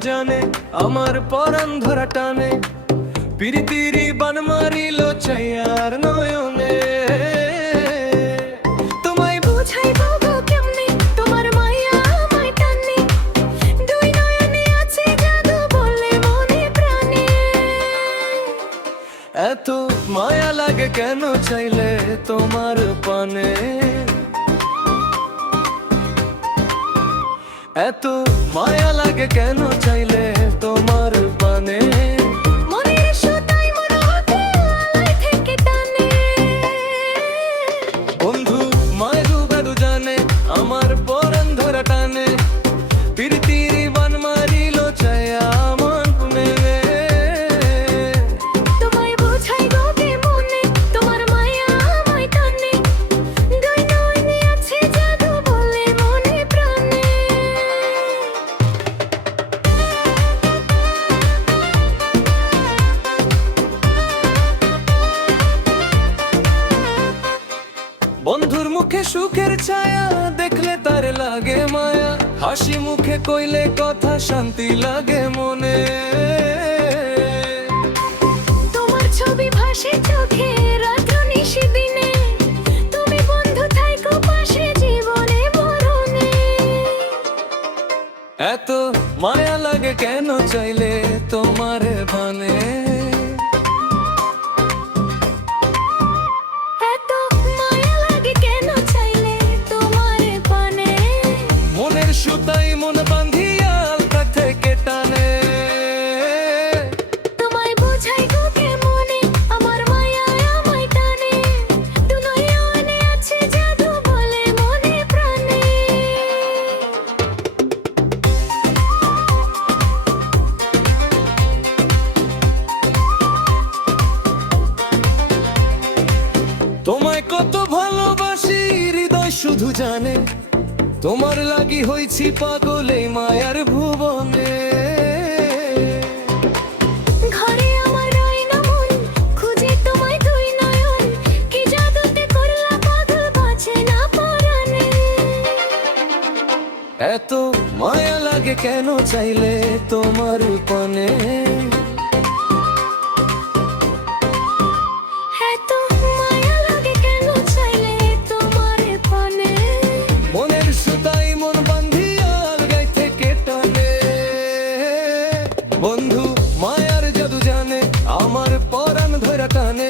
জানে আমার পরাণ ধরা টানে পিরিতিরি বান মারিল চাইয়ার নয়নে তোমায় বুঝাইবো গো কেমনে তোমার মায়া আমায় টানে দুই নয়নে আছে জাদু বলে মনে প্রাণে এত মায়া লাগে কেন চাইলে তোমার পানে এত মায়া লাগে কেন চাইলে তোমার পানে মনের সুতাই মন হতে আলাই থেকে টানে বন্ধু মায় বেদু জানে আমার পরাণ ধরা টানে পিরিতিরি বান মারিল চাইয়া আমার মনে তোমায় বুঝাইবো কেমনে তোমার মায়া আমায় টানে দুই নয়নে আছে জাদু বলে মনে প্রাণে বন্ধুর মুখে সুখের ছায়া দেখলে তার লাগে মায়া হাসি মুখে কইলে কথা শান্তি লাগে মনে তোমার ছবি ভাসে চোখে রাত্র নিশি দিনে তুমি বন্ধু থাইকো পাশে জীবনে মরণে এত মায়া লাগে কেন চাইলে তোমার ভানে এত মায়া লাগে কেন চাইলে তোমার পানে মনের সুতাই মন বাঁধিয়া আলতা থেকে টানে তোমায় বুঝাইবো কেমনে আমার মায়া আমায় টানে দু নয়নে আছে জাদু বলে মনে প্রাণে তোমায় কত ভালোবাসি হৃদয় শুধু জানে তোমার লাগি হইছি পাগল এই মায়ার ভুবনে ঘরে আমার রয় না মন খুঁজে তোমায় দুই নয়ন কি জাদুতে করলা পাগল বাঁচে না পরাণে এত মায়া লাগে কেন চাইলে তোমার পানে এত মায়া লাগে কেন চাইলে তোমার পানে মনের সুতাই মন বাঁধিয়া আলগাই থেকে টানে বন্ধু মায়ার জাদু জানে আমার পরাণ ধরা টানে